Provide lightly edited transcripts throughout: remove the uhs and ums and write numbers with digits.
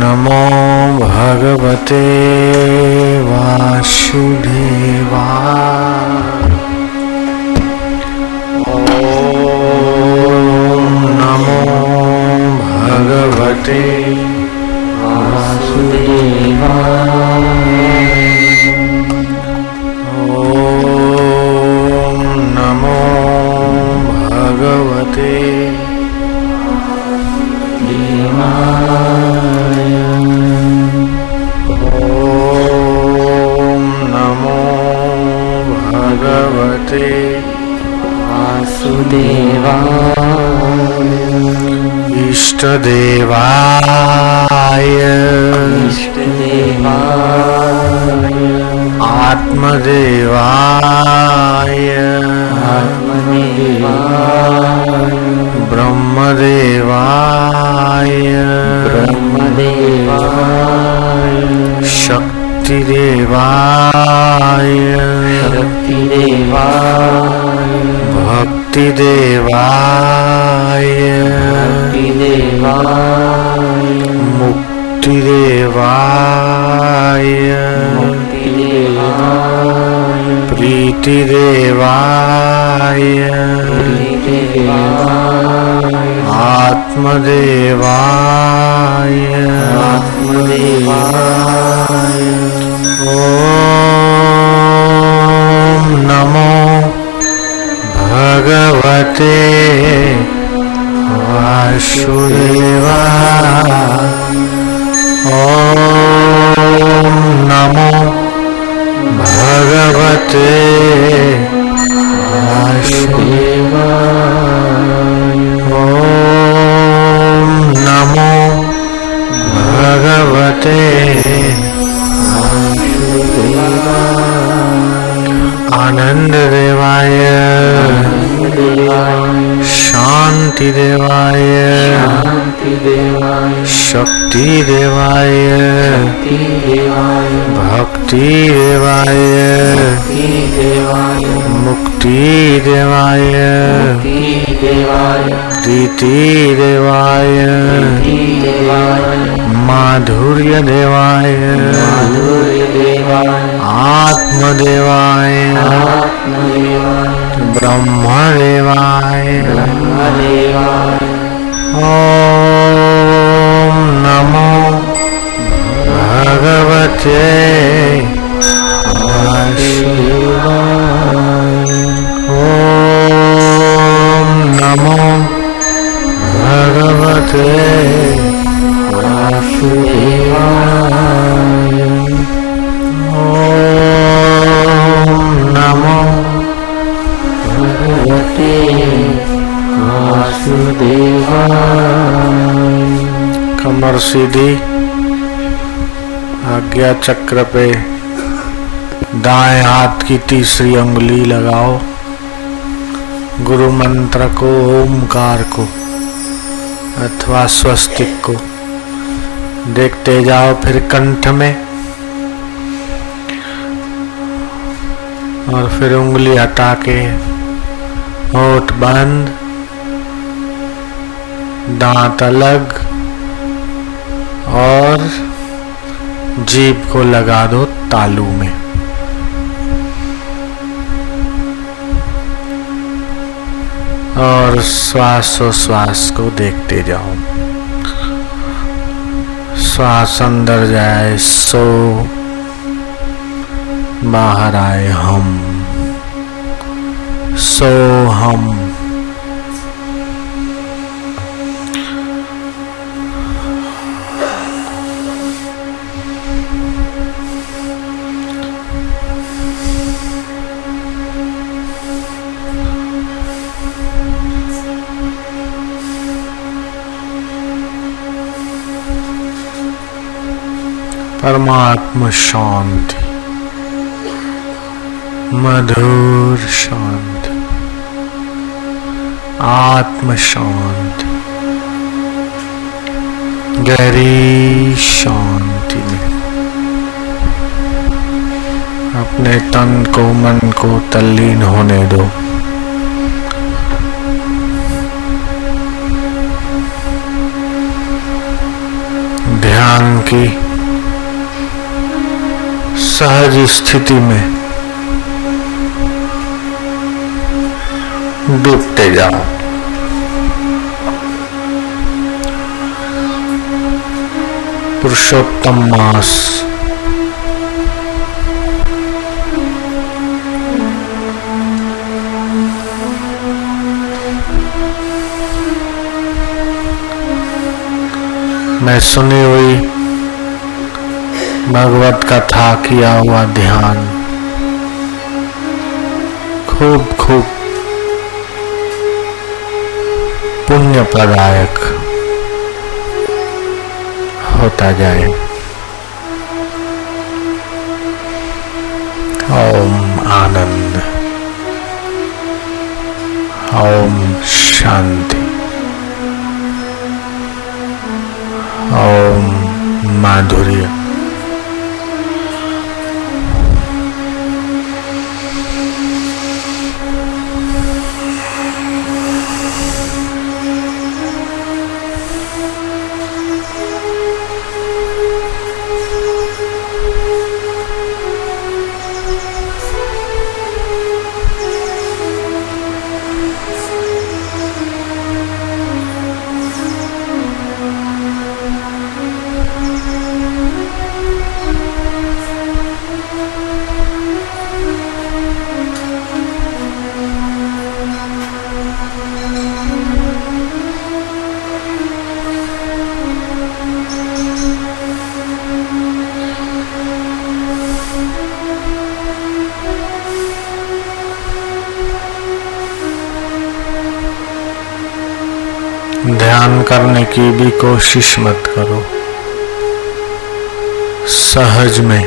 नमो भगवते वासुदेवाय। ओम नमो भगवते वासुदेवाय। ओम नमो भगवते इष्टदेवाय आत्मदेवाय ब्रह्मदेवाय शक्तिदेवाय भक्तिदेवाय मुक्तिदेवाय प्रीतिदेवाय आत्मदेवाय ओम नमो भगवते वासुदेवाय। ओम नमो भगवते वासुदेवाय। ओम नमो भगवते आनंद देवाय शांति देवाय शक्ति देवाय भक्ति देवाय मुक्ति देवाय प्रीति देवाय माधुर्य देवाय आत्मदेवाय ब्रह्मदेवाय। ओम नमो भगवते वासुदेवाय। ओम नमो भगवते वासुदेवाय। ओम नमो भगवते वासुदेवाय। कमर सीधी, आज्ञा चक्र पे दाएं हाथ की तीसरी उंगली लगाओ। गुरु मंत्र को, ओमकार को अथवा स्वस्तिक को देखते जाओ। फिर कंठ में और फिर उंगली हटा के होठ बंद, दांत अलग और जीभ को लगा दो तालू में। और श्वासोश्वास को देखते जाओ। श्वास अंदर जाए सो, बाहर आए हम, सो हम। परमात्मा शांति, मधुर शांति, आत्म शांति, गहरी शांति में अपने तन को मन को तल्लीन होने दो। ध्यान ध्यान की सहज स्थिति में डूबते जाओ। पुरुषोत्तम मास मैं सुनी हुई भगवत कथा किया हुआ ध्यान खूब खूब पुण्य प्रदायक होता जाए। ओम आनंद, ओम शांति, ओम माधुर्य। ध्यान करने की भी कोशिश मत करो। सहज में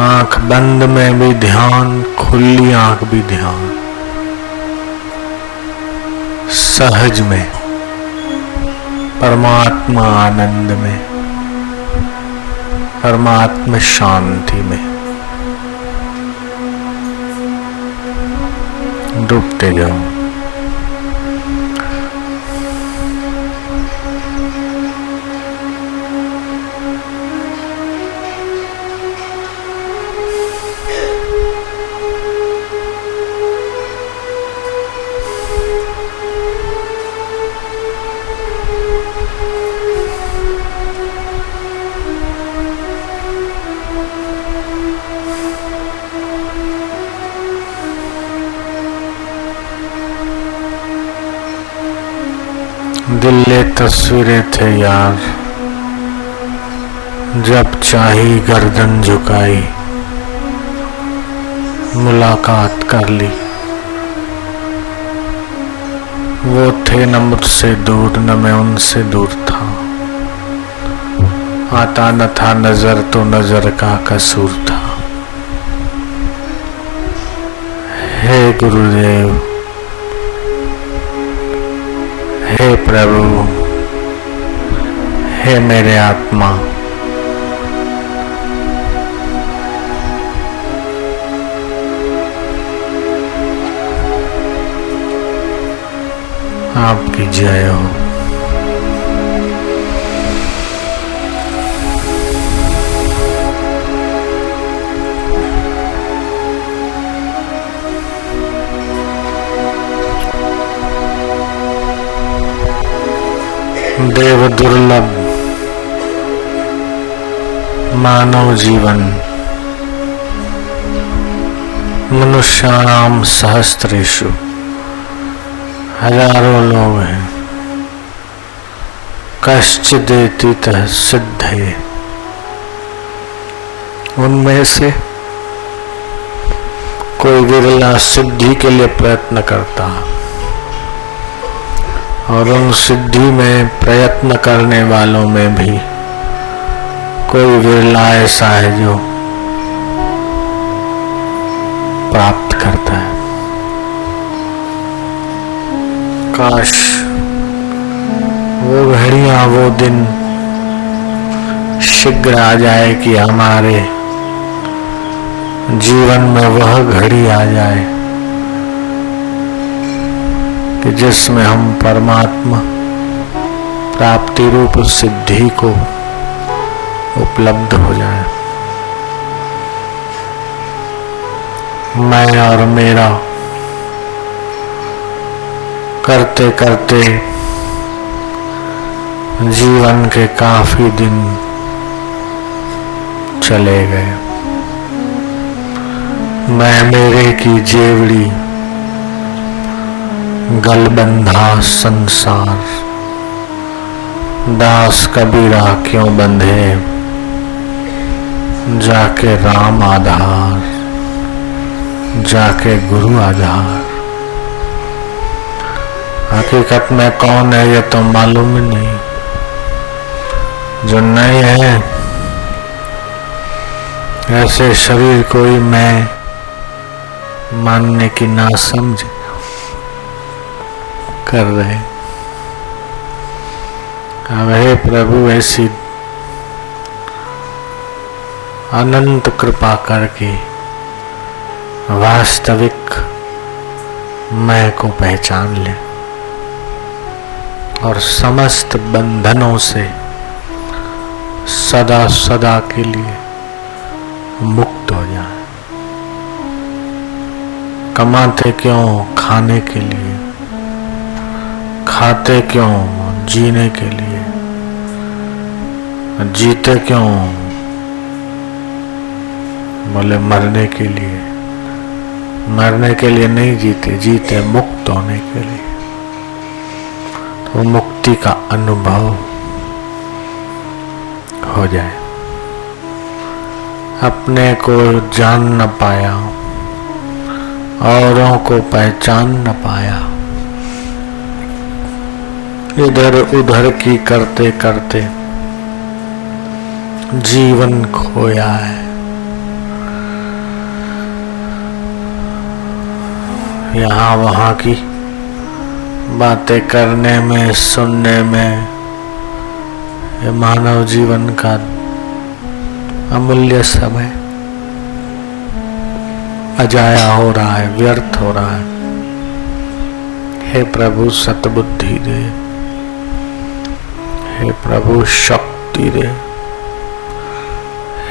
आंख बंद में भी ध्यान, खुली आंख भी ध्यान। सहज में, परमात्मा आनंद में, परमात्मा शांति में डूबते जाओ। दिल्ली तस्वीरें थे यार, जब चाही गर्दन झुकाई, मुलाकात कर ली। वो थे न मुझसे दूर, न मैं उनसे दूर था। आता न था नजर तो नजर का कसूर था। हे गुरुदेव, हे प्रभु, हे मेरे आत्मा, आपकी जय हो। देव दुर्लभ मानव जीवन, मनुष्याणाम सहस्त्रेषु, हजारों लोग हैं। कश्चिदेतितः सिद्धये, उनमें से कोई विरला सिद्धि के लिए प्रयत्न करता, और उन सिद्धि में प्रयत्न करने वालों में भी कोई विरला ऐसा है जो प्राप्त करता है। काश वो घड़ियां, वो दिन शीघ्र आ जाए कि हमारे जीवन में वह घड़ी आ जाए कि जिसमें हम परमात्मा प्राप्ति रूप सिद्धि को उपलब्ध हो जाए। मैं और मेरा करते करते जीवन के काफी दिन चले गए। मैं मेरे की जेवड़ी गलबंधा संसार, दास कबीरा क्यों बंधे जाके राम आधार, जाके गुरु आधार। हकीकत में कौन है ये तो मालूम ही नहीं। जो नहीं है ऐसे शरीर को ही मैं मानने की नासमझ कर रहे। अब हे प्रभु ऐसी अनंत कृपा करके वास्तविक मैं को पहचान ले और समस्त बंधनों से सदा सदा के लिए मुक्त हो जाए। कमाते क्यों खाने के लिए, खाते क्यों जीने के लिए, जीते क्यों बोले मरने के लिए। मरने के लिए नहीं जीते, जीते मुक्त होने के लिए। तो मुक्ति का अनुभव हो जाए। अपने को जान न पाया, औरों को पहचान न पाया, इधर उधर की करते करते जीवन खोया है। यहाँ वहाँ की बातें करने में, सुनने में ये मानव जीवन का अमूल्य समय अजाया हो रहा है, व्यर्थ हो रहा है। हे प्रभु सतबुद्धि दे, हे प्रभु शक्ति दे,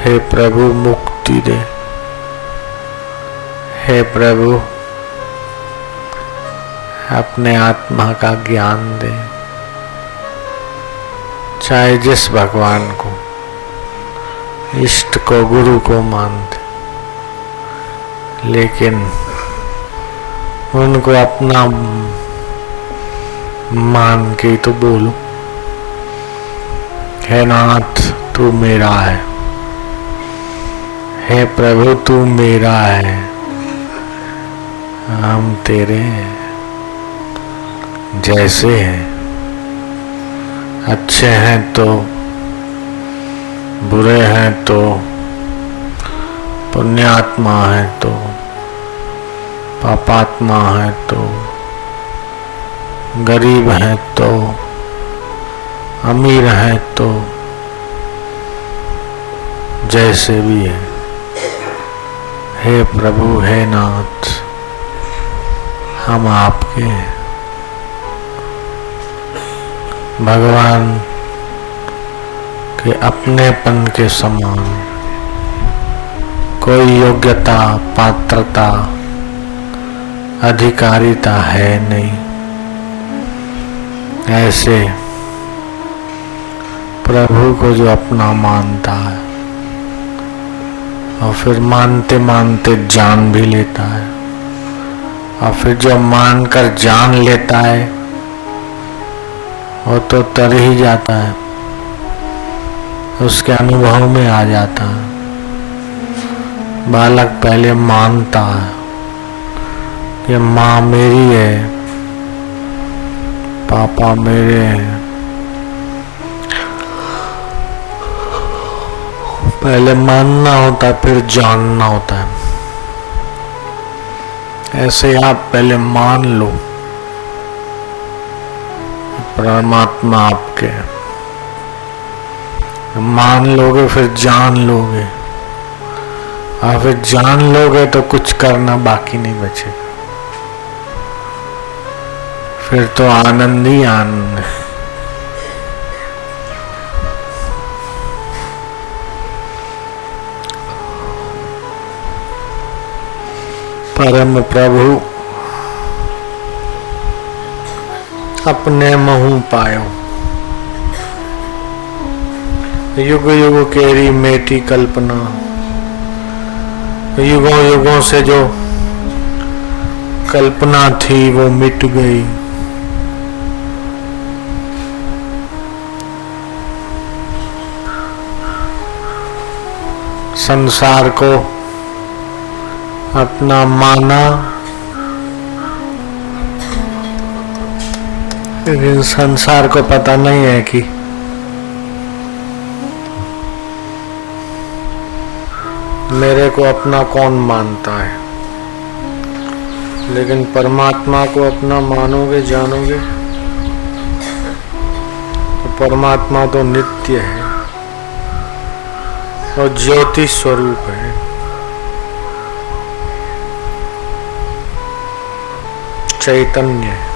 हे प्रभु मुक्ति दे, हे प्रभु अपने आत्मा का ज्ञान दे। चाहे जिस भगवान को, इष्ट को, गुरु को मानते, लेकिन उनको अपना मान के तो बोलो, हे नाथ तू मेरा है, हे प्रभु तू मेरा है, हम तेरे हैं। जैसे हैं, अच्छे हैं तो, बुरे हैं तो, पुण्यात्मा है तो, पापात्मा है तो, गरीब है तो, अमीर है तो, जैसे भी है। हे प्रभु, हे नाथ, हम आपके हैं। भगवान के अपनेपन के समान कोई योग्यता, पात्रता, अधिकारिता है नहीं। ऐसे प्रभु को जो अपना मानता है और फिर मानते मानते जान भी लेता है, और फिर जो मानकर जान लेता है वो तो तर ही जाता है, उसके अनुभव में आ जाता है। बालक पहले मानता है कि माँ मेरी है, पापा मेरे हैं। पहले मानना होता है, फिर जानना होता है। ऐसे आप पहले मान लो परमात्मा आपके, मान लोगे फिर जान लोगे, और फिर जान लोगे तो कुछ करना बाकी नहीं बचेगा। फिर तो आनंद ही आनंद है। परम प्रभु अपने महू पायो, युग युग केरी मेटी कल्पना, युगों युगों से जो कल्पना थी वो मिट गई। संसार को अपना माना, लेकिन संसार को पता नहीं है कि मेरे को अपना कौन मानता है। लेकिन परमात्मा को अपना मानोगे, जानोगे तो परमात्मा तो नित्य है और ज्योति स्वरूप है। चैतन्य है।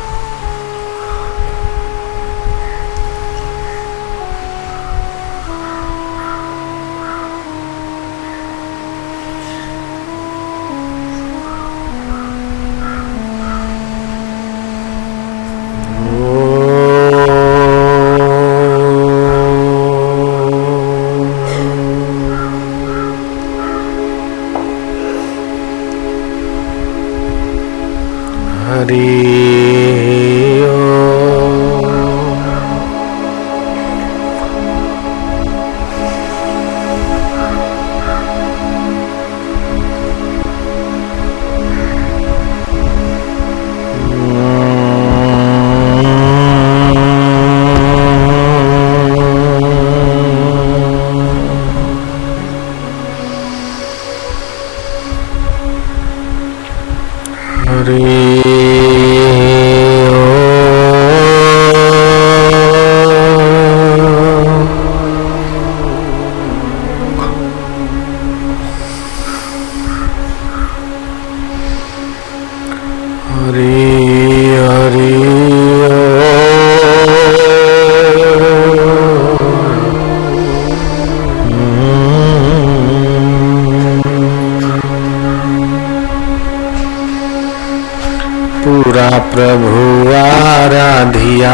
पूरा प्रभु आराधिया,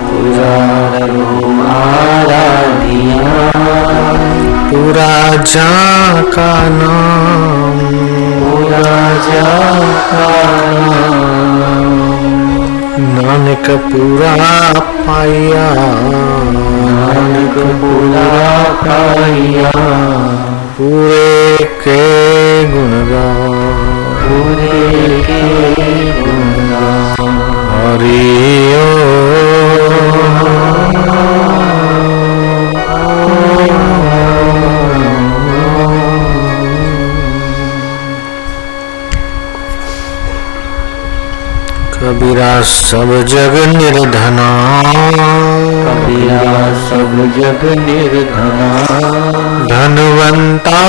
पूरा प्रभु आराधिया, पूरा जा का नाम, पूरा जा का नाम, नानक पूरा पाया, नानक पूरा पाया, पूरे के गुणगान, पूरे के गुणगान। हरि कबीरा सब जग निर्धना, कबीरा सब जग निर्धना, धनवंता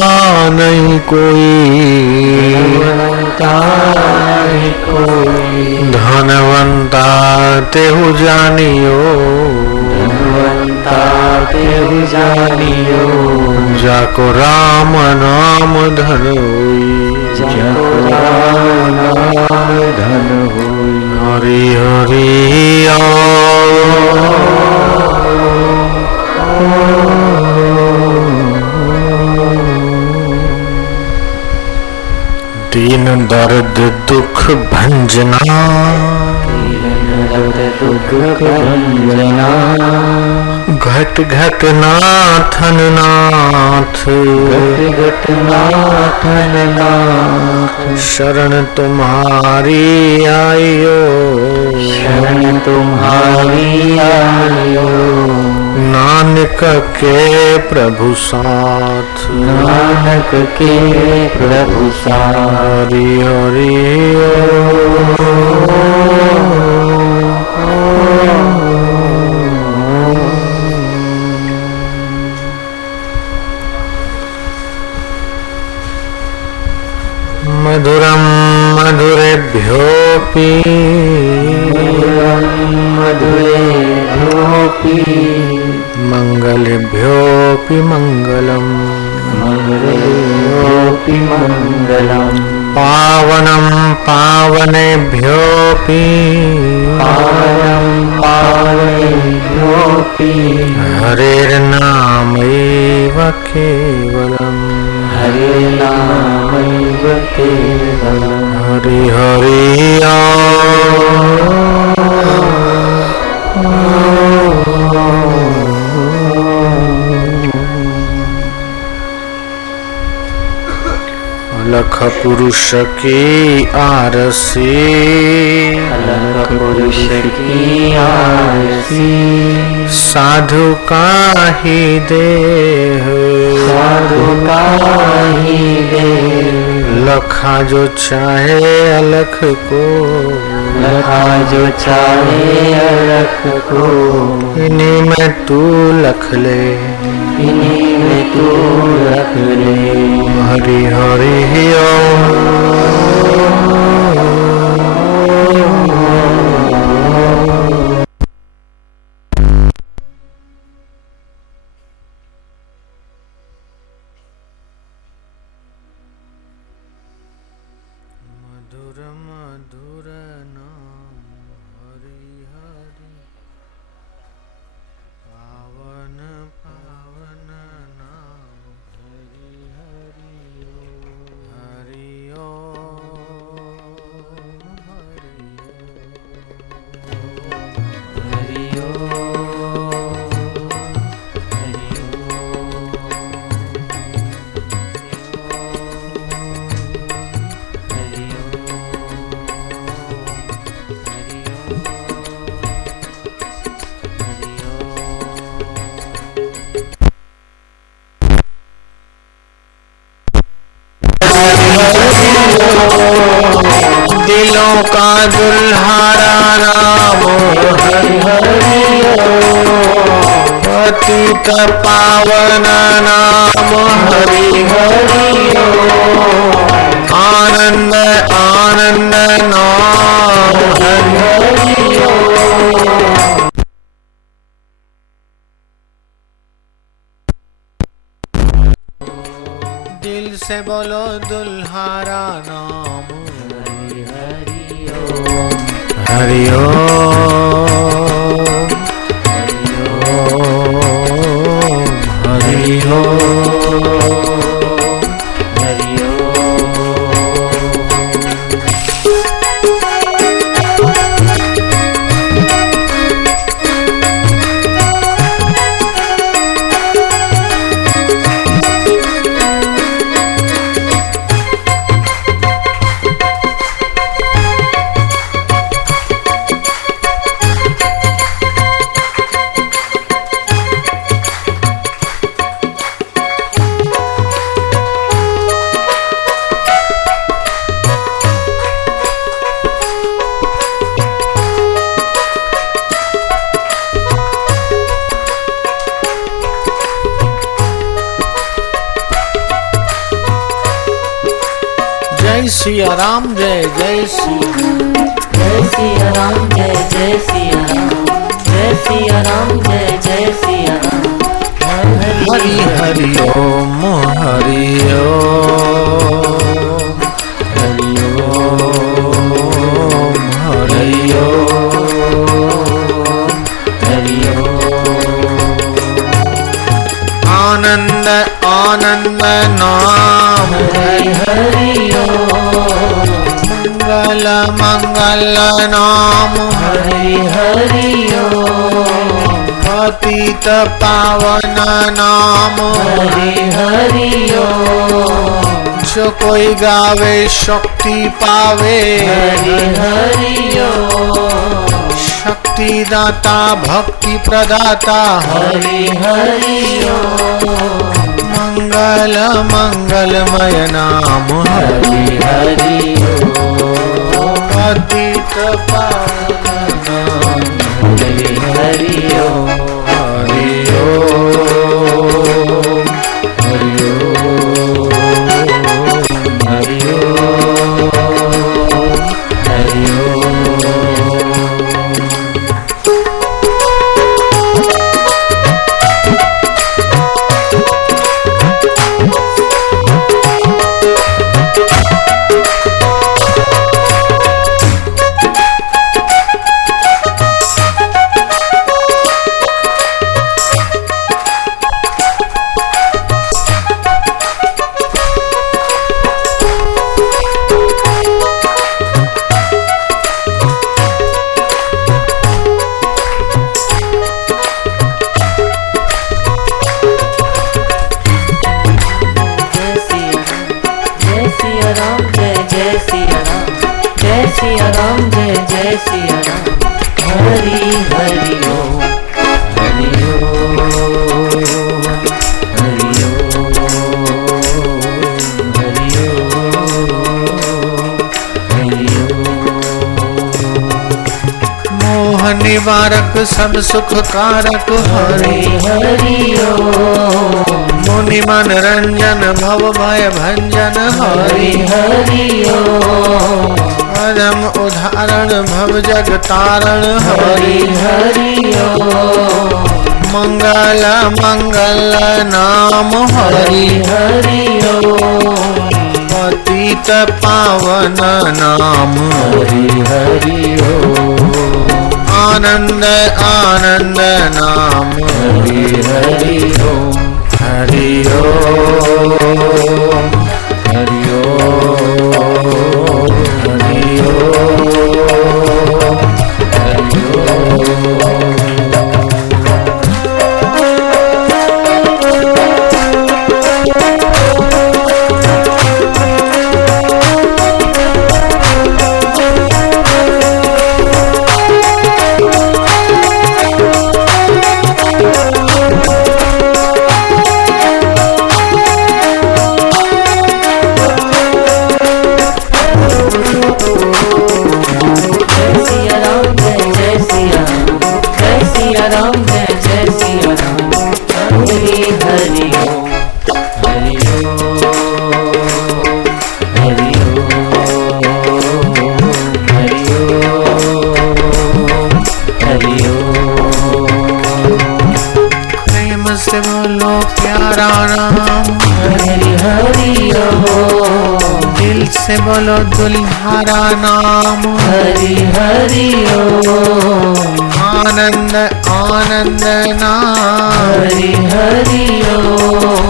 नहीं कोई, धनवंता नहीं कोई, धनवंता तेहु जानियो, धनवंता तेहु जानियो, जाको राम नाम धन होई, जाको राम नाम धन होई। हरि हरि दीन दर्द दुख भंजना, दीन दर्द दुख भंजना, घट घट नाथन नाथ, घट घट नाथन नाथ, शरण तुम्हारी आयो, शरण तुम्हारी आयो, नानक के प्रभु साथ, नानक के प्रभु साथ। हरि हरि मधुरम मधुरेभ्योऽपि, मधुरेभ्योऽपि, मंगलेभ्योऽपि मंगलम्, मंगलेभ्योऽपि मंगलम्। पावनं पावनेभ्योऽपि हरेर्नामैव केवलम् हरि हरि अलख पुरुष की आरसी साधु का ही देह लखा जो चाहे अलख को इन्हीं में तू लख ले हरि हरि मधुर मधुर नाम हरि हरि पावन पावन नाम हरि हरि हरि दिलों का दुल्हारा नाम हरि हरि पतित पावन नाम हरि हरि आनंद आनंद नाम हरि हरि दिल से बोलो दुल्हारा नाम हरि ओम हरि जय सिया राम जय जय सिया राम जय जय सिया राम जय सिया राम जय जय सिया राम हरि हरि ओम हरि ओम हरि ओम हरि ओम हरि ओम आनंद आनंद नाम हरि हरि मंगल मंगल नाम हरि हरि पतित पावन नाम हरि हरि जो कोई गावे शक्ति पावे हरि हरि शक्ति दाता भक्ति प्रदाता हरि हरि मंगल मंगलमय नाम हरि हरि पतित पावन नाम हरि हरि हरि ओम हरि ओम हरि ओम हरि ओम सिया राम। हरि हरि ओम, हरि ओम, हरि ओम, हरि ओम, हरि ओम। मोह निवारक सब सुख कारक हरि हरि ओम, मुनि मनरंजन भव भय भंजन हरि हरि हरि ओम, परम उदाहरण भव जग तारण हरि हरि हरि ओम, मंगल मंगल नाम हरि हरि हरि ओम, पतित पावन नाम हरि हरि ओम, आनंद आनंद नाम हरि हरि ओम, हरि ओम हरि ओम, हरि ओम, हरि ओम। प्रेम से बोलो प्यारा नाम हरि हरि ओम, दिल से बोलो दुल्हारा नाम हरि हरि ओम, आनंद आनंद नाम हरि हरि ओम,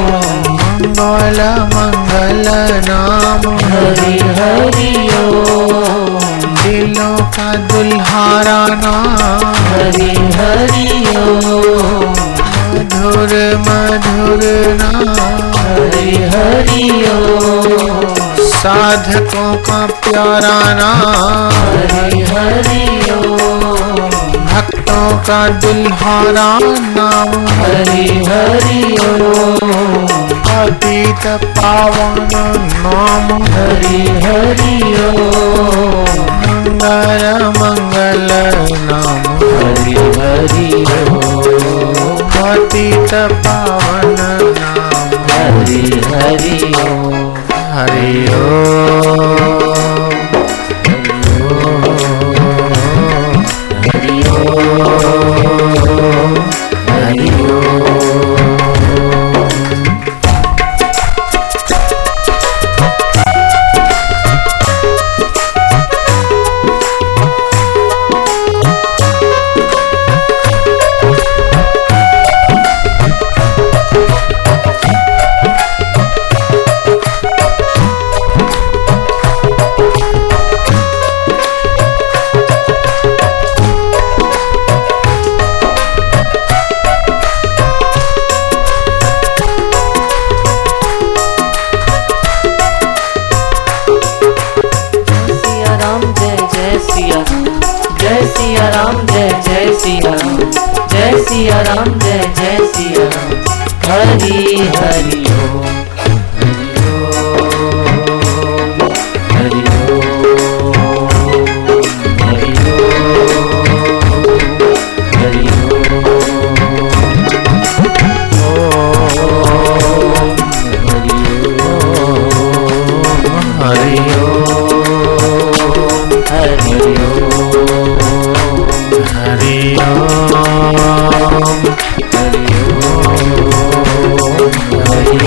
मंगल मंगल नाम हरि हरि ओम, दिलों का दुल्हारा नाम हरि हरि ओम, मधुर मधुर नाम हरि हरि ओम, साधकों का प्यारा नाम हरि हरि ओम, भक्तों का दुल्हारा नाम हरि हरि ओम, पतित पावन नाम हरि हरि ओम, मंगल मंगल नाम हरि हरि ओम, पतित पावन नाम हरि हरि ओम, हरि ओम हरि ओम, हरि ओम। सिया राम, जय जय सिया राम, जय सिया राम, जय जय सिया राम। हरि हरि ओम, हरि ओम, हरि ओम, हरि ओम, हरि ओम, हरि ओम, हरि ओम, हरि ओम, हरि ओम, हरि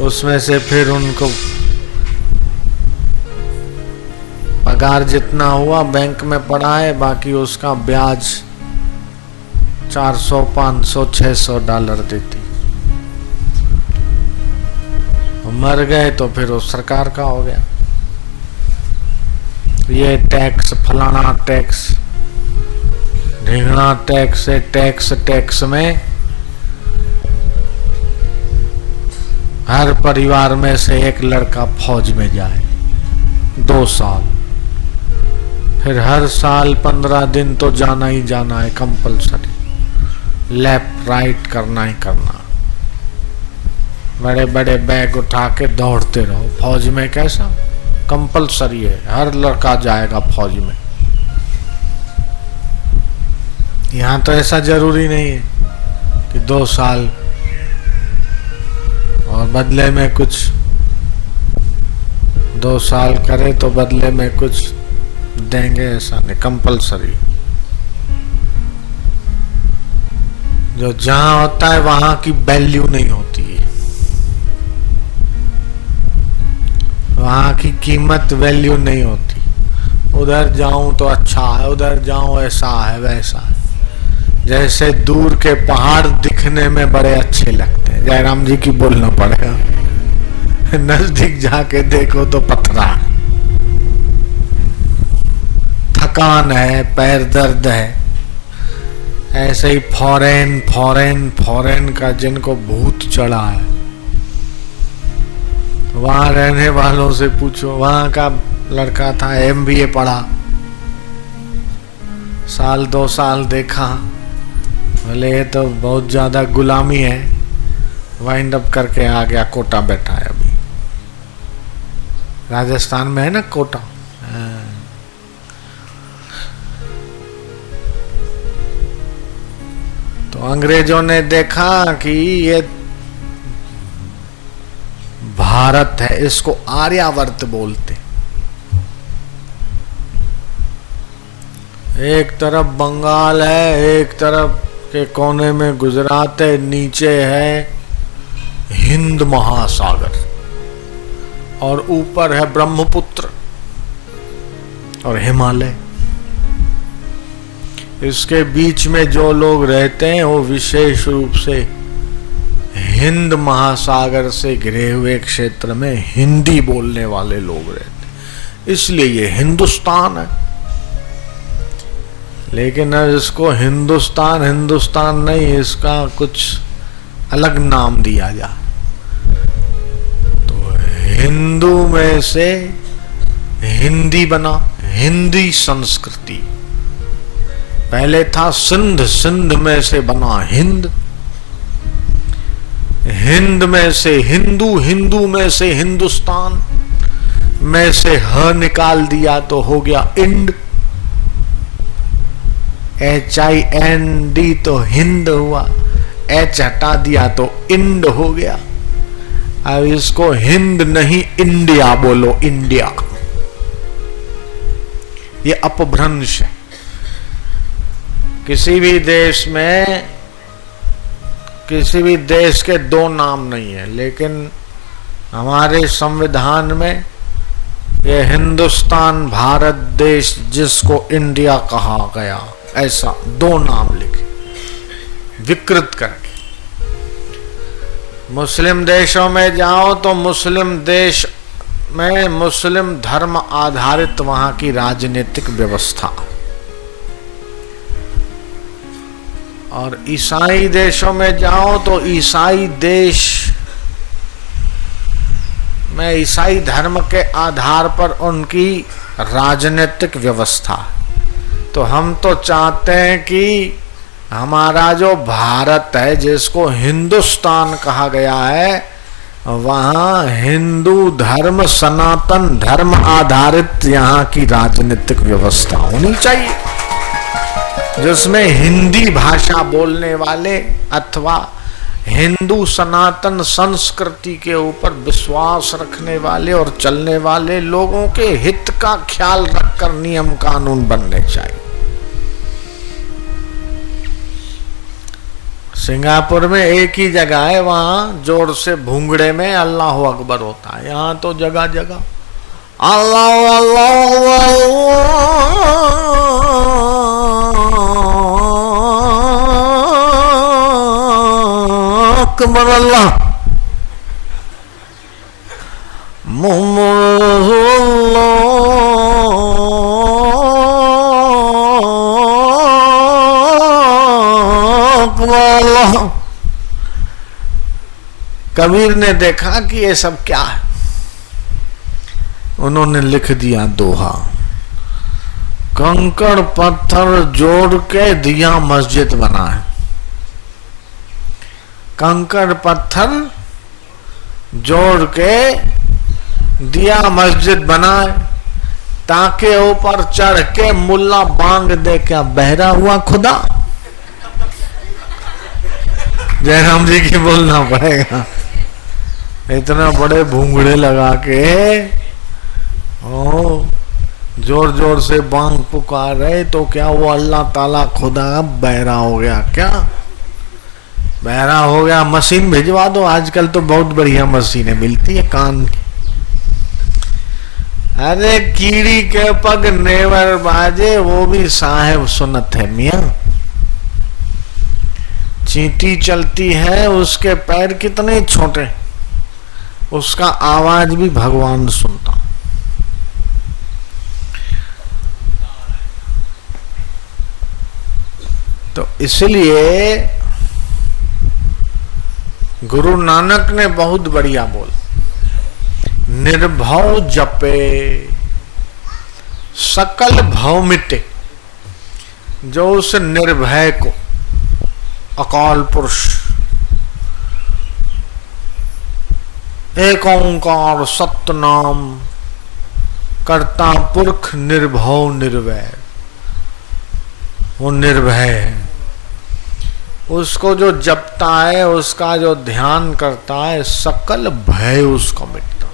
उसमें से फिर उनको पगार जितना हुआ बैंक में पड़ा है, बाकी उसका ब्याज $400, $500, $600 देती। मर गए तो फिर वो सरकार का हो गया। ये टैक्स, फलाना टैक्स, ढिंगना टैक्स है। टैक्स में हर परिवार में से एक लड़का फौज में जाए 2 साल, फिर हर साल 15 दिन तो जाना ही जाना है कंपलसरी, लेफ्ट राइट करना ही करना। बड़े बड़े बैग उठा के दौड़ते रहो। फौज में कैसा कंपलसरी है, हर लड़का जाएगा फौज में। यहाँ तो ऐसा जरूरी नहीं है कि 2 साल और बदले में कुछ, 2 साल करे तो बदले में कुछ देंगे, ऐसा नहीं, कंपलसरी। जो जहां होता है वहां की वैल्यू नहीं होती है, वहां की कीमत वैल्यू नहीं होती। उधर जाऊं तो अच्छा है, उधर जाऊं ऐसा है वैसा है। जैसे दूर के पहाड़ दिखने में बड़े अच्छे लगते हैं, जयराम जी की बोलना पड़ेगा, नजदीक जाके देखो तो पथरा है, थकान है, पैर दर्द है। ऐसे ही फॉरेन का जिनको भूत चढ़ा है, वहां रहने वालों से पूछो। वहां का लड़का था, MBA पढ़ा, 1-2 साल देखा, बोले ये तो बहुत ज्यादा गुलामी है, वाइंड अप करके आ गया, कोटा बैठा है अभी। राजस्थान में है ना कोटा। तो अंग्रेजों ने देखा कि ये भारत है, इसको आर्यावर्त बोलते। एक तरफ बंगाल है, एक तरफ के कोने में गुजरात है, नीचे है हिंद महासागर और ऊपर है ब्रह्मपुत्र और हिमालय। इसके बीच में जो लोग रहते हैं वो विशेष रूप से हिंद महासागर से घिरे हुए क्षेत्र में हिंदी बोलने वाले लोग रहते हैं, इसलिए ये हिंदुस्तान है। लेकिन अब इसको हिंदुस्तान नहीं, इसका कुछ अलग नाम दिया जा। तो हिंदू में से हिंदी बना, हिंदी संस्कृति। पहले था सिंध में से बना हिंद, हिंद में से हिंदू, हिंदू में से हिंदुस्तान, में से ह निकाल दिया तो हो गया इंड, HIND तो हिंद हुआ, H हटा दिया तो इंड हो गया। अब इसको हिंद नहीं इंडिया बोलो, इंडिया। ये अपभ्रंश है। किसी भी देश में, किसी भी देश के 2 नाम नहीं है, लेकिन हमारे संविधान में ये हिंदुस्तान भारत देश जिसको इंडिया कहा गया, ऐसा 2 नाम लिखे विकृत करके। मुस्लिम देशों में जाओ तो मुस्लिम देश में मुस्लिम धर्म आधारित वहां की राजनीतिक व्यवस्था, और ईसाई देशों में जाओ तो ईसाई देश में ईसाई धर्म के आधार पर उनकी राजनीतिक व्यवस्था। तो हम तो चाहते हैं कि हमारा जो भारत है, जिसको हिंदुस्तान कहा गया है, वहाँ हिंदू धर्म, सनातन धर्म आधारित यहाँ की राजनीतिक व्यवस्था होनी चाहिए, जिसमें हिंदी भाषा बोलने वाले अथवा हिंदू सनातन संस्कृति के ऊपर विश्वास रखने वाले और चलने वाले लोगों के हित का ख्याल रखकर नियम कानून बनने चाहिए। सिंगापुर में एक ही जगह है, वहां जोर से भूंगड़े में अल्लाह अकबर होता है। यहाँ तो जगह जगह अल्लाह अल्लाह अकबर अल्लाह कबीर ने देखा कि ये सब क्या है, उन्होंने लिख दिया दोहा, कंकड़ पत्थर जोड़ के दिया मस्जिद बना है। कंकड़ पत्थर जोड़ के दिया मस्जिद बना है, ताकि ऊपर चढ़ के मुल्ला बांग दे। क्या बहरा हुआ खुदा? जयराम जी की बोलना पड़ेगा। इतना बड़े भूंगड़े लगा के ओ जोर जोर से बांग पुकार रहे, तो क्या वो अल्लाह ताला खुदा बहरा हो गया? क्या बहरा हो गया? मशीन भिजवा दो, आजकल तो बहुत बढ़िया मशीनें मिलती है कान की। अरे कीड़ी के पग नेवर बाजे, वो भी साहेब सुनत है मियां। चींटी चलती है, उसके पैर कितने छोटे, उसका आवाज भी भगवान सुनता। तो इसलिए गुरु नानक ने बहुत बढ़िया बोला, निर्भव जपे सकल भव मिटे। जो उस निर्भय को, अकाल पुरुष, एक ओंकार सतनाम कर्ता पुरख निर्भव निर्वैर, वो निर्भय है। उसको जो जपता है, उसका जो ध्यान करता है, सकल भय उसको मिटता।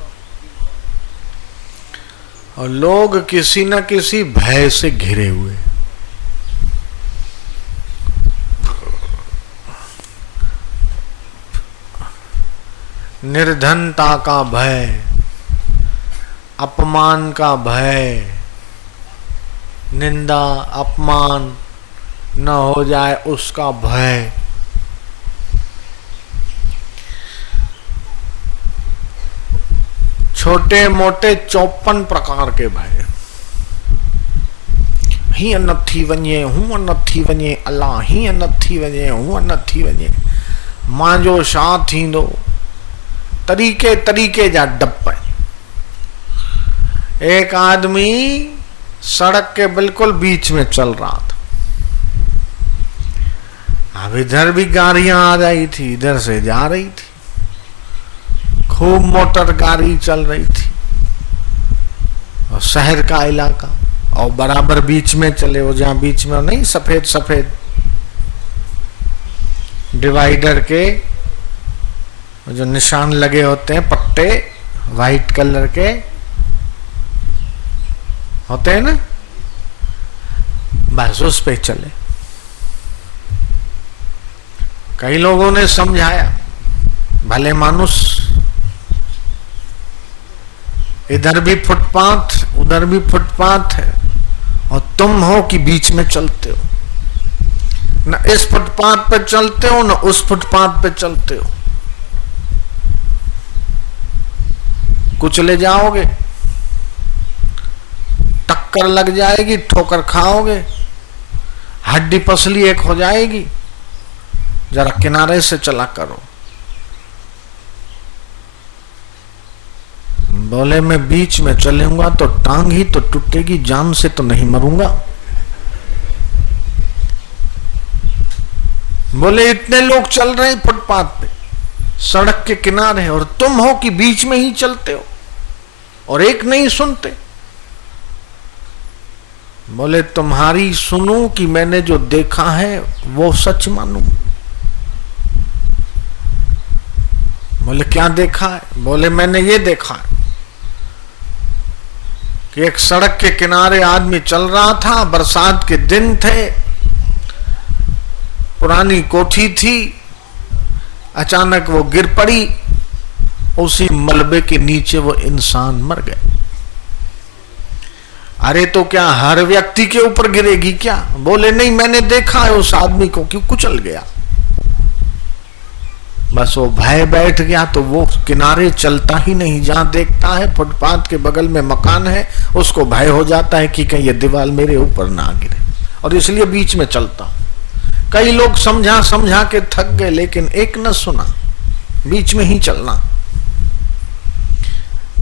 और लोग किसी न किसी भय से घिरे हुए, निर्धनता का भय, अपमान का भय, निंदा अपमान न हो जाए उसका भय, छोटे मोटे 54 प्रकार के भय। हीअं न थी वञे, हूअं न थी वञे, अल्लाह हीअं न थी वञे, हूअं न थी वञे, मुंहिंजो छा थींदो, तरीके तरीके जा डप। एक आदमी सड़क के बिल्कुल बीच में चल रहा था। अब इधर भी गाड़ियां आ रही थी, इधर से जा रही थी, खूब मोटर गाड़ी चल रही थी, और शहर का इलाका, और बराबर बीच में चले, वो जहां बीच में नहीं सफेद सफेद डिवाइडर के जो निशान लगे होते हैं, पट्टे वाइट कलर के होते हैं ना, बस उस पे चले। कई लोगों ने समझाया, भले मानुस, इधर भी फुटपाथ उधर भी फुटपाथ है, और तुम हो कि बीच में चलते हो, न इस फुटपाथ पे चलते हो न उस फुटपाथ पे चलते हो, कुचले जाओगे, टक्कर लग जाएगी, ठोकर खाओगे, हड्डी पसली एक हो जाएगी। जरा किनारे से चला करो। बोले मैं बीच में चलूंगा तो टांग ही तो टूटेगी, जान से तो नहीं मरूंगा। बोले इतने लोग चल रहे हैं फुटपाथ पे, सड़क के किनारे, और तुम हो कि बीच में ही चलते हो और एक नहीं सुनते। बोले तुम्हारी सुनूं कि मैंने जो देखा है वो सच मानूं। बोले क्या देखा है? बोले मैंने ये देखा है कि एक सड़क के किनारे आदमी चल रहा था, बरसात के दिन थे, पुरानी कोठी थी, अचानक वो गिर पड़ी, उसी मलबे के नीचे वो इंसान मर गया। अरे तो क्या हर व्यक्ति के ऊपर गिरेगी क्या? बोले नहीं, मैंने देखा है उस आदमी को कि कुचल गया। बस वो भय बैठ गया तो वो किनारे चलता ही नहीं। जहां देखता है फुटपाथ के बगल में मकान है, उसको भय हो जाता है कि कहीं ये दीवार मेरे ऊपर ना गिरे, और इसलिए बीच में चलता। कई लोग समझा समझा के थक गए, लेकिन एक न सुना, बीच में ही चलना।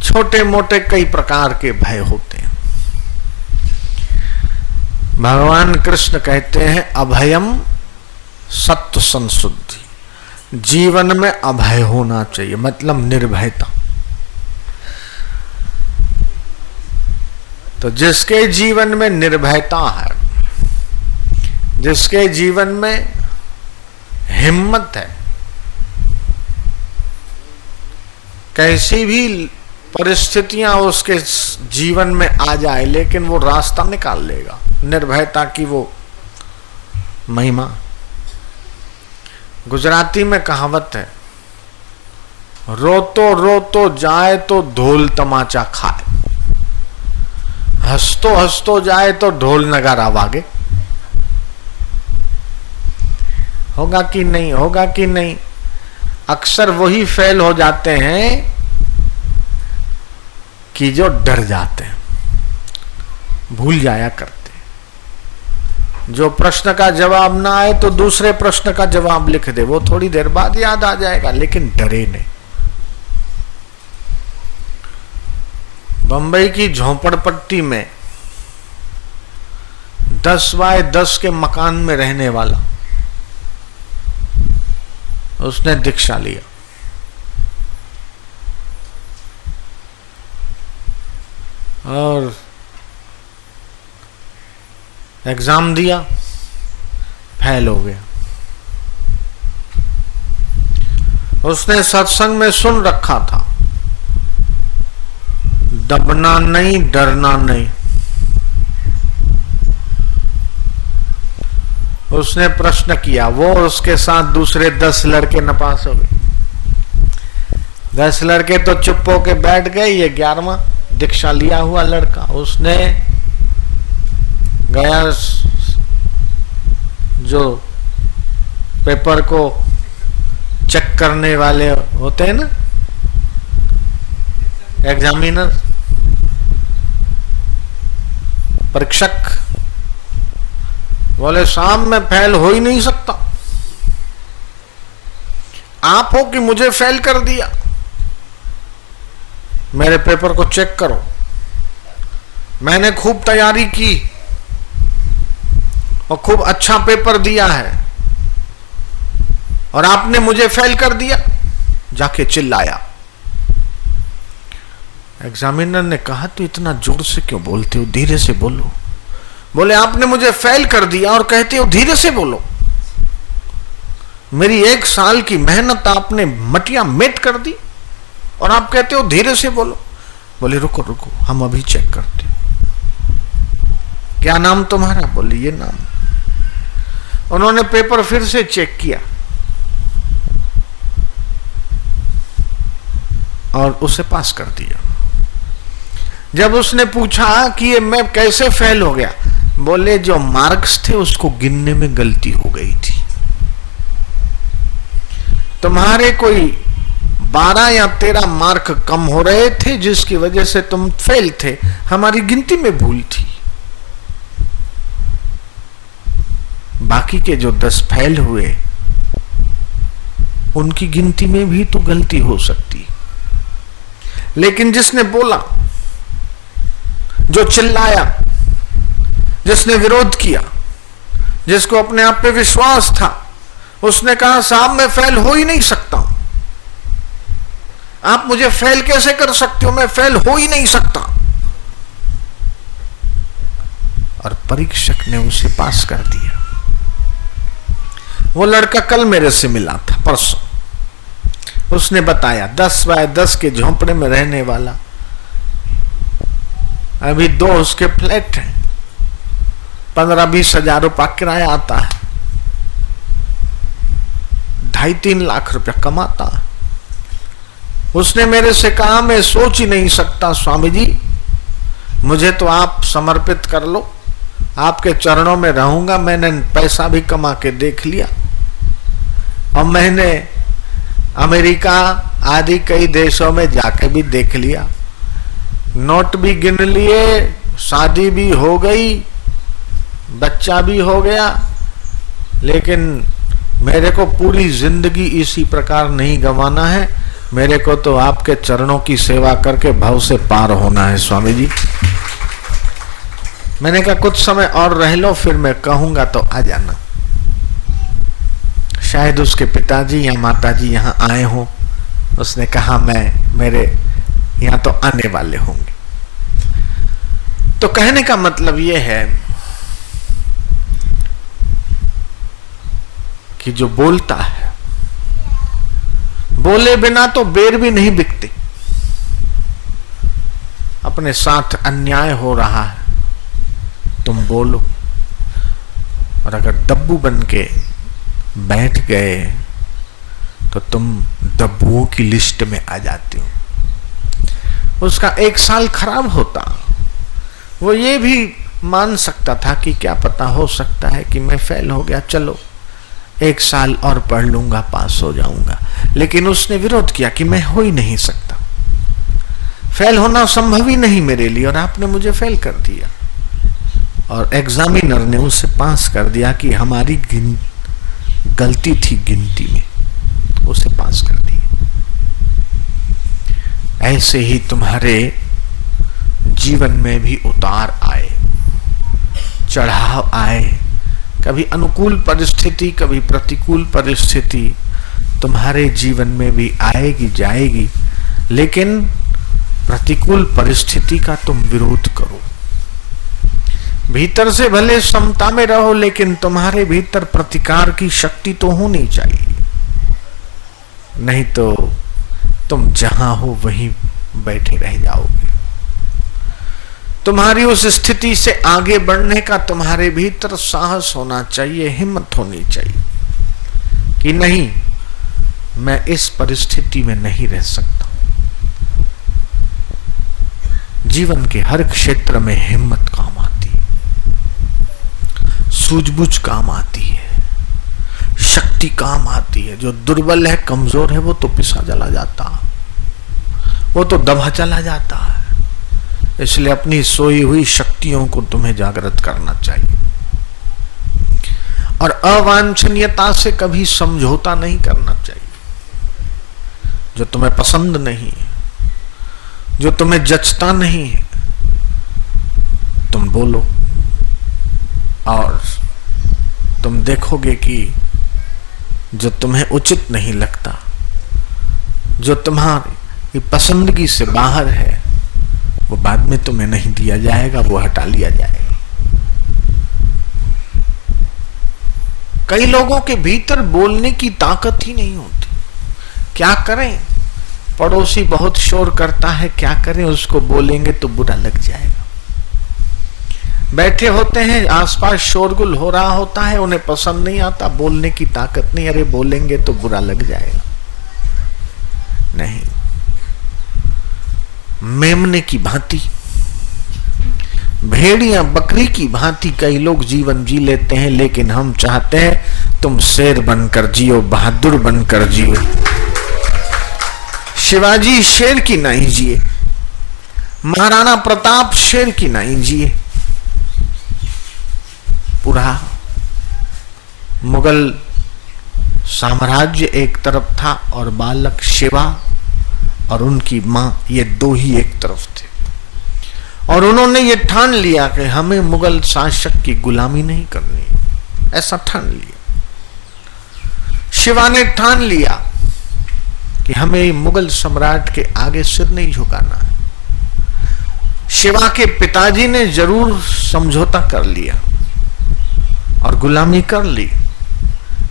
छोटे मोटे कई प्रकार के भय होते हैं। भगवान कृष्ण कहते हैं अभयम सत्व संशुद्धि। जीवन में अभय होना चाहिए, मतलब निर्भयता। तो जिसके जीवन में निर्भयता है, जिसके जीवन में हिम्मत है, कैसी भी परिस्थितियां उसके जीवन में आ जाए लेकिन वो रास्ता निकाल लेगा। निर्भयता की वो महिमा। गुजराती में कहावत है, रोतो रोतो जाए तो ढोल तमाचा खाए, हंसतो हंसतो जाए तो ढोल नगारा वागे। होगा कि नहीं, होगा कि नहीं। अक्सर वही फेल हो जाते हैं कि जो डर जाते हैं, भूल जाया करते। जो प्रश्न का जवाब ना आए तो दूसरे प्रश्न का जवाब लिख दे, वो थोड़ी देर बाद याद आ जाएगा, लेकिन डरे नहीं। बंबई की झोपड़पट्टी में 10 बाय 10 के मकान में रहने वाला, उसने दीक्षा लिया। और एग्जाम दिया, फेल हो गया। उसने सत्संग में सुन रखा था, दबना नहीं, डरना नहीं। उसने प्रश्न किया, वो उसके साथ दूसरे 10 लड़के नपास हो गए। 10 लड़के तो चुप होके बैठ गए, ये 11वां दीक्षा लिया हुआ लड़का, उसने गया, जो पेपर को चेक करने वाले होते हैं ना, एग्जामिनर, परीक्षक, बोले साहब मैं फेल हो ही नहीं सकता, आप हो कि मुझे फेल कर दिया, मेरे पेपर को चेक करो। मैंने खूब तैयारी की और खूब अच्छा पेपर दिया है, और आपने मुझे फेल कर दिया। जाके चिल्लाया। एग्जामिनर ने कहा, तो इतना जोर से क्यों बोलते हो, धीरे से बोलो। बोले आपने मुझे फेल कर दिया और कहते हो धीरे से बोलो। मेरी 1 साल की मेहनत आपने मटिया मेट कर दी और आप कहते हो धीरे से बोलो। बोले रुको रुको, हम अभी चेक करते। क्या नाम तुम्हारा? बोले ये नाम। उन्होंने पेपर फिर से चेक किया और उसे पास कर दिया। जब उसने पूछा कि ये मैं कैसे फेल हो गया, बोले जो मार्क्स थे उसको गिनने में गलती हो गई थी। तुम्हारे कोई 12 या 13 मार्क कम हो रहे थे जिसकी वजह से तुम फेल थे, हमारी गिनती में भूल थी। बाकी के जो 10 फेल हुए उनकी गिनती में भी तो गलती हो सकती। लेकिन जिसने बोला, जो चिल्लाया, जिसने विरोध किया, जिसको अपने आप पे विश्वास था, उसने कहा साहब मैं फेल हो ही नहीं सकता, आप मुझे फेल कैसे कर सकते हो, मैं फेल हो ही नहीं सकता। और परीक्षक ने उसे पास कर दिया। वो लड़का कल मेरे से मिला था, परसों। उसने बताया 10 बाय 10 के झोंपड़े में रहने वाला, अभी 2 उसके फ्लैट हैं, 15-20 हजार रुपया किराया आता है, 2.5-3 लाख रुपया कमाता। उसने मेरे से कहा, मैं सोच ही नहीं सकता स्वामी जी, मुझे तो आप समर्पित कर लो, आपके चरणों में रहूंगा। मैंने पैसा भी कमा के देख लिया और मैंने अमेरिका आदि कई देशों में जाके भी देख लिया, नोट भी गिन लिए, शादी भी हो गई, बच्चा भी हो गया, लेकिन मेरे को पूरी जिंदगी इसी प्रकार नहीं गंवाना है। मेरे को तो आपके चरणों की सेवा करके भव से पार होना है स्वामी जी। मैंने कहा कुछ समय और रह लो, फिर मैं कहूंगा तो आ जाना। शायद उसके पिताजी या माताजी यहाँ आए हों। उसने कहा मेरे यहाँ तो आने वाले होंगे। तो कहने का मतलब यह है कि जो बोलता है, बोले बिना तो बेर भी नहीं बिकते। अपने साथ अन्याय हो रहा है, तुम बोलो, और अगर दब्बू बन के बैठ गए तो तुम दब्बुओं की लिस्ट में आ जाते हो। उसका 1 साल खराब होता, वो ये भी मान सकता था कि क्या पता, हो सकता है कि मैं फेल हो गया, चलो 1 साल और पढ़ लूंगा, पास हो जाऊंगा। लेकिन उसने विरोध किया कि मैं हो ही नहीं सकता, फेल होना संभव ही नहीं मेरे लिए, और आपने मुझे फेल कर दिया। और एग्जामिनर ने उसे पास कर दिया कि हमारी गलती थी गिनती में, उसे पास कर दिया। ऐसे ही तुम्हारे जीवन में भी उतार आए, चढ़ाव आए, कभी अनुकूल परिस्थिति, कभी प्रतिकूल परिस्थिति तुम्हारे जीवन में भी आएगी जाएगी, लेकिन प्रतिकूल परिस्थिति का तुम विरोध करो। भीतर से भले समता में रहो, लेकिन तुम्हारे भीतर प्रतिकार की शक्ति तो होनी चाहिए, नहीं तो तुम जहां हो वहीं बैठे रह जाओगे। तुम्हारी उस स्थिति से आगे बढ़ने का तुम्हारे भीतर साहस होना चाहिए, हिम्मत होनी चाहिए कि नहीं, मैं इस परिस्थिति में नहीं रह सकता। जीवन के हर क्षेत्र में हिम्मत काम आती है, सूझबूझ काम आती है, शक्ति काम आती है। जो दुर्बल है, कमजोर है, वो तो पिसा चला जाता, वो तो दबा चला जाता है। इसलिए अपनी सोई हुई शक्तियों को तुम्हें जागृत करना चाहिए, और अवांछनीयता से कभी समझौता नहीं करना चाहिए। जो तुम्हें पसंद नहीं है, जो तुम्हें जचता नहीं है, तुम बोलो, और तुम देखोगे कि जो तुम्हें उचित नहीं लगता, जो तुम्हारी पसंदगी से बाहर है, वो बाद में तुम्हें नहीं दिया जाएगा, वो हटा लिया जाएगा। कई लोगों के भीतर बोलने की ताकत ही नहीं होती। क्या करें, पड़ोसी बहुत शोर करता है, क्या करें, उसको बोलेंगे तो बुरा लग जाएगा। बैठे होते हैं, आसपास शोरगुल हो रहा होता है, उन्हें पसंद नहीं आता, बोलने की ताकत नहीं, अरे बोलेंगे तो बुरा लग जाएगा। नहीं, मेमने की भांति, भेड़िया बकरी की भांति कई लोग जीवन जी लेते हैं, लेकिन हम चाहते हैं तुम शेर बनकर जियो, बहादुर बनकर जियो। शिवाजी शेर की नहीं जिए, महाराणा प्रताप शेर की नहीं जिए। पूरा मुगल साम्राज्य एक तरफ था और बालक शिवा और उनकी मां, ये दो ही एक तरफ थे। और उन्होंने ये ठान लिया कि हमें मुगल शासक की गुलामी नहीं करनी, ऐसा ठान लिया। शिवा ने ठान लिया कि हमें मुगल सम्राट के आगे सिर नहीं झुकाना है। शिवा के पिताजी ने जरूर समझौता कर लिया और गुलामी कर ली,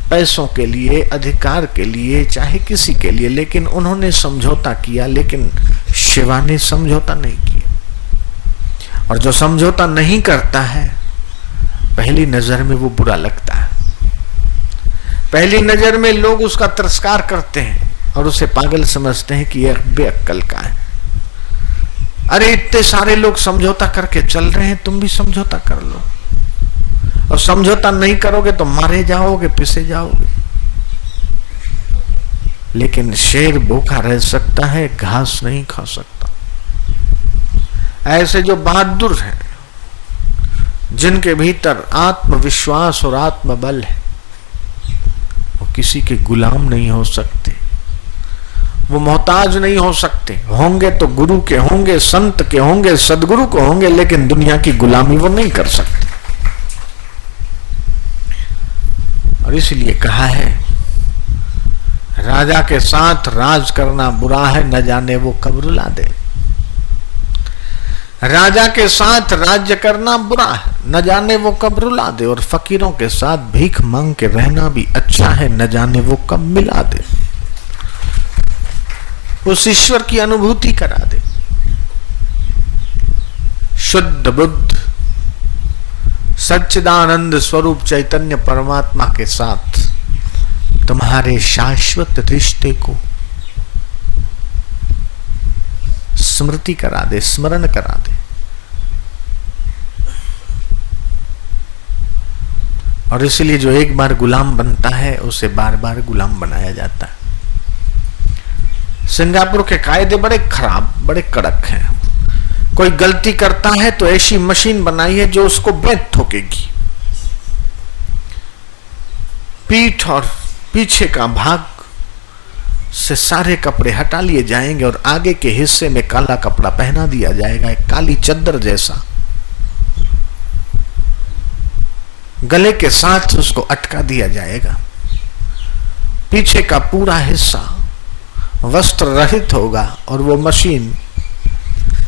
पैसों के लिए, अधिकार के लिए, चाहे किसी के लिए, लेकिन उन्होंने समझौता किया। लेकिन शिवा ने समझौता नहीं किया, और जो समझौता नहीं करता है, पहली नजर में वो बुरा लगता है। पहली नजर में लोग उसका तिरस्कार करते हैं और उसे पागल समझते हैं कि यह बेअक्ल का है। अरे इतने सारे लोग समझौता करके चल रहे हैं, तुम भी समझौता कर लो, और समझौता नहीं करोगे तो मारे जाओगे, पिसे जाओगे। लेकिन शेर भूखा रह सकता है, घास नहीं खा सकता। ऐसे जो बहादुर हैं, जिनके भीतर आत्मविश्वास और आत्मबल है, वो किसी के गुलाम नहीं हो सकते, वो मोहताज नहीं हो सकते। होंगे तो गुरु के होंगे, संत के होंगे, सदगुरु को होंगे, लेकिन दुनिया की गुलामी वो नहीं कर सकते। और इसलिए कहा है, राजा के साथ राज करना बुरा है, न जाने वो कब रुला दे। राजा के साथ राज्य करना बुरा है, न जाने वो कब रुला दे। और फकीरों के साथ भीख मांग के रहना भी अच्छा है, न जाने वो कब मिला दे। उस ईश्वर की अनुभूति करा दे। शुद्ध बुद्ध सच्चिदानंद स्वरूप चैतन्य परमात्मा के साथ तुम्हारे शाश्वत रिश्ते को स्मृति करा दे, स्मरण करा दे। और इसलिए जो एक बार गुलाम बनता है, उसे बार बार गुलाम बनाया जाता है। सिंगापुर के कायदे बड़े खराब, बड़े कड़क हैं। कोई गलती करता है तो ऐसी मशीन बनाई है जो उसको बेंत ठोकेगी। पीठ और पीछे का भाग से सारे कपड़े हटा लिए जाएंगे और आगे के हिस्से में काला कपड़ा पहना दिया जाएगा, एक काली चद्दर जैसा। गले के साथ उसको अटका दिया जाएगा। पीछे का पूरा हिस्सा वस्त्र रहित होगा और वो मशीन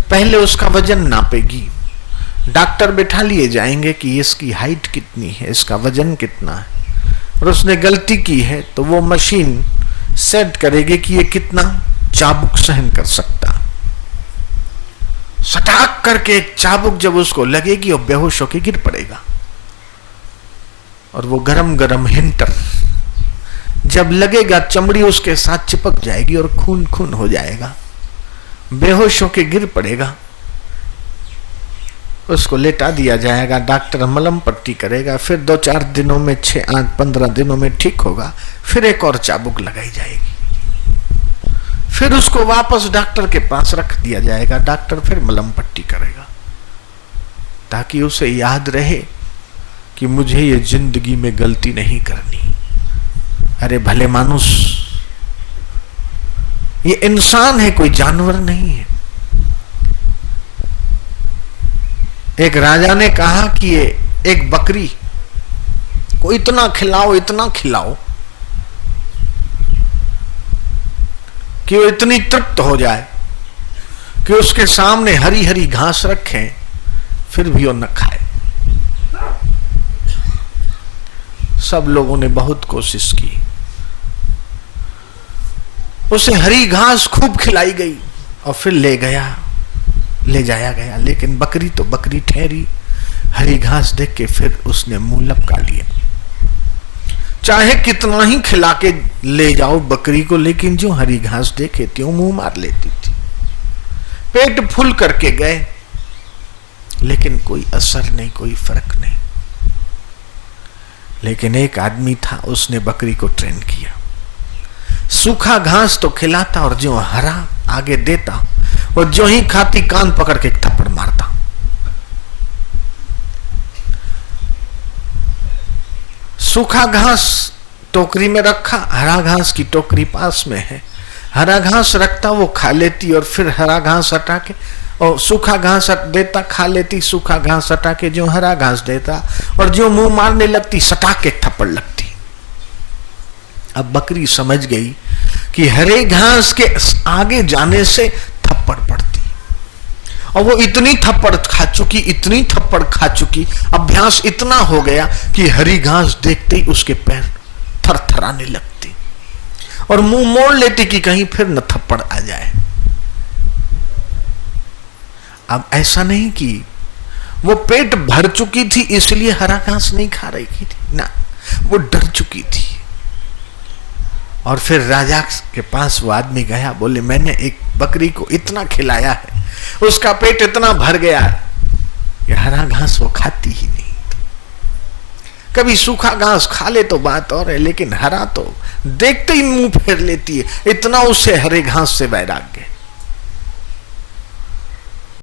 पहले उसका वजन नापेगी। डॉक्टर बिठा लिए जाएंगे कि इसकी हाइट कितनी है, इसका वजन कितना है, और उसने गलती की है तो वो मशीन सेट करेगी कि ये कितना चाबुक सहन कर सकता। सटाक करके एक चाबुक जब उसको लगेगी और बेहोश होकर गिर पड़ेगा। और वो गरम गरम हिंटर जब लगेगा, चमड़ी उसके साथ चिपक जाएगी और खून खून हो जाएगा, बेहोश होकर गिर पड़ेगा। उसको लेटा दिया जाएगा, डॉक्टर मलहम पट्टी करेगा, फिर 2-4 दिनों में, 6-8-15 दिनों में ठीक होगा, फिर एक और चाबुक लगाई जाएगी, फिर उसको वापस डॉक्टर के पास रख दिया जाएगा, डॉक्टर फिर मलहम पट्टी करेगा, ताकि उसे याद रहे कि मुझे ये जिंदगी में गलती नहीं करनी। अरे भले मानुस, ये इंसान है, कोई जानवर नहीं है। एक राजा ने कहा कि ये एक बकरी को इतना खिलाओ, इतना खिलाओ कि वो इतनी तृप्त हो जाए कि उसके सामने हरी हरी घास रखें फिर भी वो न खाए। सब लोगों ने बहुत कोशिश की, उसे हरी घास खूब खिलाई गई और फिर ले जाया गया, लेकिन बकरी तो बकरी ठहरी। हरी घास देख के फिर उसने मुंह लपका लिया। चाहे कितना ही खिला के ले जाओ बकरी को, लेकिन जो हरी घास देखे त्यों मुंह मार लेती थी। पेट फुल करके गए, लेकिन कोई असर नहीं, कोई फर्क नहीं। लेकिन एक आदमी था, उसने बकरी को ट्रेन किया। सूखा घास तो खिलाता और जो हरा आगे देता, वो जो ही खाती कान पकड़ के एक थप्पड़ मारता। सूखा घास टोकरी में रखा, हरा घास की टोकरी पास में है, हरा घास रखता, वो खा लेती और फिर हरा घास हटा के और सूखा घास देता, खा लेती, सूखा घास हटा के जो हरा घास देता, और जो मुंह मारने लगती सटा के थप्पड़ लगती। अब बकरी समझ गई कि हरे घास के आगे जाने से थप्पड़ पड़ती, और वो इतनी थप्पड़ खा चुकी, अभ्यास इतना हो गया कि हरी घास देखते ही उसके पैर थरथराने लगते और मुंह मोड़ लेती कि कहीं फिर न थप्पड़ आ जाए। अब ऐसा नहीं कि वो पेट भर चुकी थी इसलिए हरा घास नहीं खा रही थी, ना, वो डर चुकी थी और फिर राजा के पास वो आदमी गया, बोले मैंने एक बकरी को इतना खिलाया है, उसका पेट इतना भर गया कि हरा घास वो खाती ही नहीं। कभी सूखा घास खा ले तो बात और है, लेकिन हरा तो देखते ही मुंह फेर लेती है, इतना उससे हरे घास से वैराग्य।